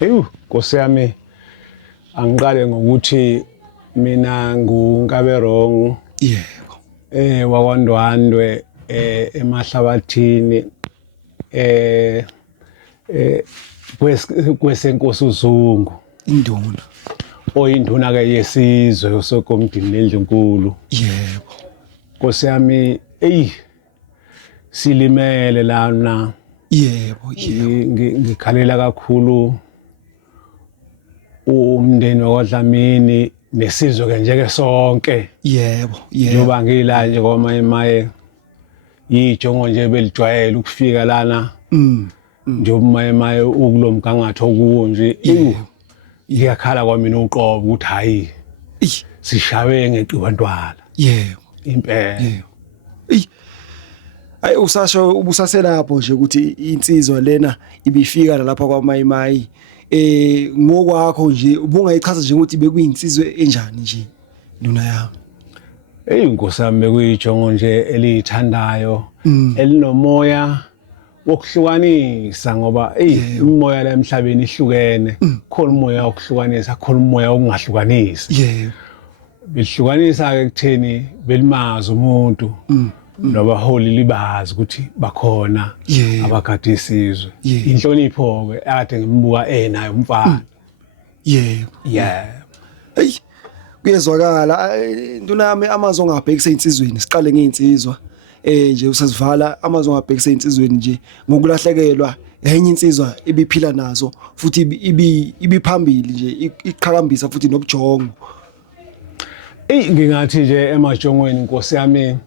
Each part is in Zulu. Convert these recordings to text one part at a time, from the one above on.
Nkosi yami, angiqale ngokuthi mina nguNkaberong Yebo. wakwaNdwandwe emahlabathini kwesenkosi uZungu Induna. oyinduna ke yesizwe uSokomdini neNdlunkulu. Yebo. Nkosi yami, silimele lana. Yebo. Ngikhalela kakhulu umndeni wakwaDlamini nesizwe ke njeke sonke. Yebo. Njoba ngila nje kwamaye yijongo nje belijwayele ukufika lana. Njoba maye ukulomgangatho kuwo nje. Ngiyakhala kwamina uqobo ukuthi hayi sishawe ngeqibantwala. Yebo. Impela. Yebo. Ayi usasho ubusaselapho nje ukuthi insizwa lena ibifika lapha kwaMayimayi. Ngokwakho nje ubungayichaza nje ukuthi bekuyinsizwe enjani nje nduna yami. Inkosi yami bekuyijongo nje elithandayo elinomoya wokuhlukanisa ngoba umoya la emhlabeni ihlukene. Khona umoya wokuhlukanisa, khona umoya ongahlukanisi. Yebo. Bihlukanisa ke kutheni belimaza umuntu nabaholi libazi ukuthi bakhona abagada isizwe. Inhlonipho ke ade ngimbuka nayo umfana. Yebo. Yeah. Hey. Kuyezwakala nduna yami amazwi ongabhekisa insizweni siqale ngeinsizwa nje usasivala amazwi ongabhekisa insizweni nje ngokulahlekelwa enye insizwa ibiphila nazo futhi ibiphambili nje iqhakambisa futhi nobujongo. Ngingathi nje emajongweni Nkosi yami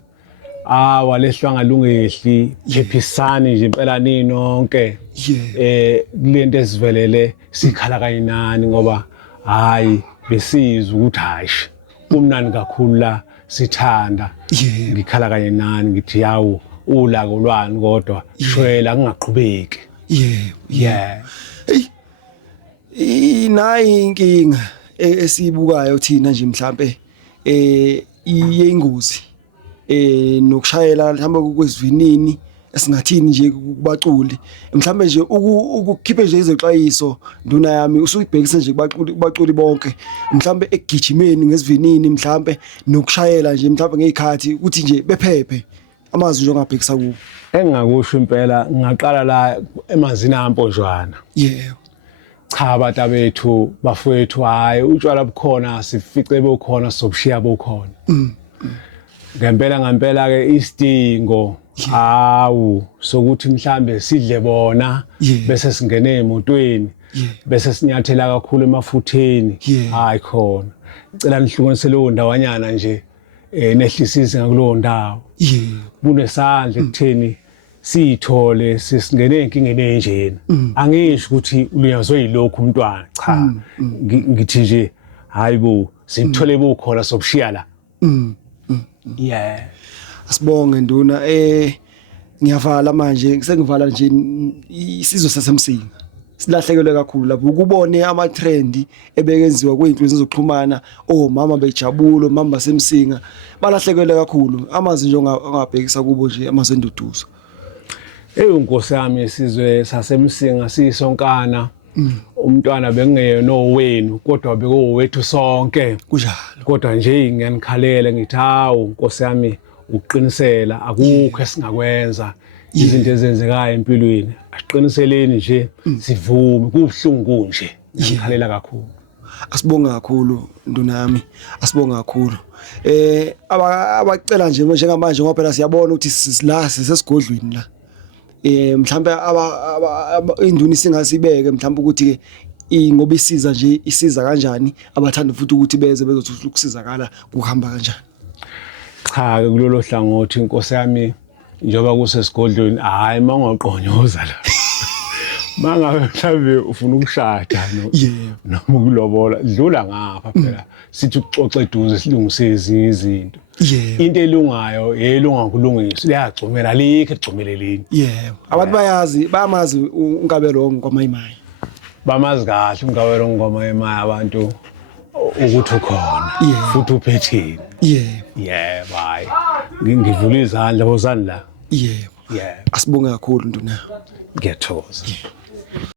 walehlwa ngalungehli phephisani nje impela ninonke. Kulento esivelele sikhala kayinani ngoba hayi besizwe ukuthi hayi kumnani kakhulu la sithanda. Ngikhala kanye nani ngithi yawo ulaka lwani kodwa shwela kungaqhubeki. Yeah. Inayi inkinga esibukayo thina nje mhlambe iyingozi nokushayela mhlawumbe kwesivinini esingathini nje kubaculi mhlawumbe nje ukukhiphe nje izexwayiso nduna yami usuyibhekisa nje kubaculi bonke mhlawumbe ekugijimeni ngesivinini mhlawumbe nokushayela nje mhlawumbe ngezikhathi ukuthi nje bephephe amazwi nje ongabhekisa kuwo. Engingakusho impela ngaqala la emanzini amponjwana. Yebo. Cha batabethu bafowethu hayi utshwala bukhona sifice bokhona sobushiya bokhona. Ngempela ke isidingo sokuthi mhlambe sidle bona bese singene emotweni bese sinyathela kakhulu emafutheni hayi khona. Ngicela nihlukanise leyo ndawanyana nje nehlisise ngakuleyo ndawo. Kunesandla ekutheni sithole sisingene enkingeni enjena. Angisho ukuthi uyazwe yilokho umntwana cha ngithi nje hayibo sithole bokhona sobushiya la. Yeah. Asibonge nduna ngiyavala manje sengivala nje isizwe sasemsinga silahlekelwe kakhulu lapho ukubone ama trend ebekenziwa kwezinkundla zokuxhumana omama bejabula mama basemsinga balahlekelwe kakhulu amazwi nje ongabhekisa kubo nje amazwi enduduzo. Nkosi yami isizwe sasemsinga sisonkana umntwana bekungeyona owenu kodwa bekowethu sonke kunjalo kodwa nje ngiyanikhalela ngithi hawu Nkosi yami ukuqinisela akukho esingakwenza izinto ezenzekayo empilweni asiqiniseleni nje sivume kubhlungu nje ngikhalela kakhulu. Asibonga kakhulu nduna yami asibonga kakhulu abacela nje njengamanje ngoba phela siyabona ukuthi sisila sesesigodlweni la mhlambe induna singasibeke mhlambe ukuthi ke ngoba isiza nje isiza kanjani abathanda futhi ukuthi beze bezothi ukusizakala kuhamba kanjani. Cha ke kulolo hlangothi Nkosi yami njoba kusesigodlweni hayi mangaqonyoza la mangabe mhlambe ufuna ukushada noma ukulobola dlula ngapha phela sithi uxoxe eduze silungise ezinye izinto. Into elungayo yelunga kulungisa liyagcumela likhe egcumeleleni. Abantu bayamazi uNkaberong kwaMayimayi. Bamazi kahle uNkaberong kwaMayimayi abantu ukuthi ukhona futhi uphetheni. Hayi ngivula izandla bozani la. Asibonga kakhulu nduna. Ngiyathokoza.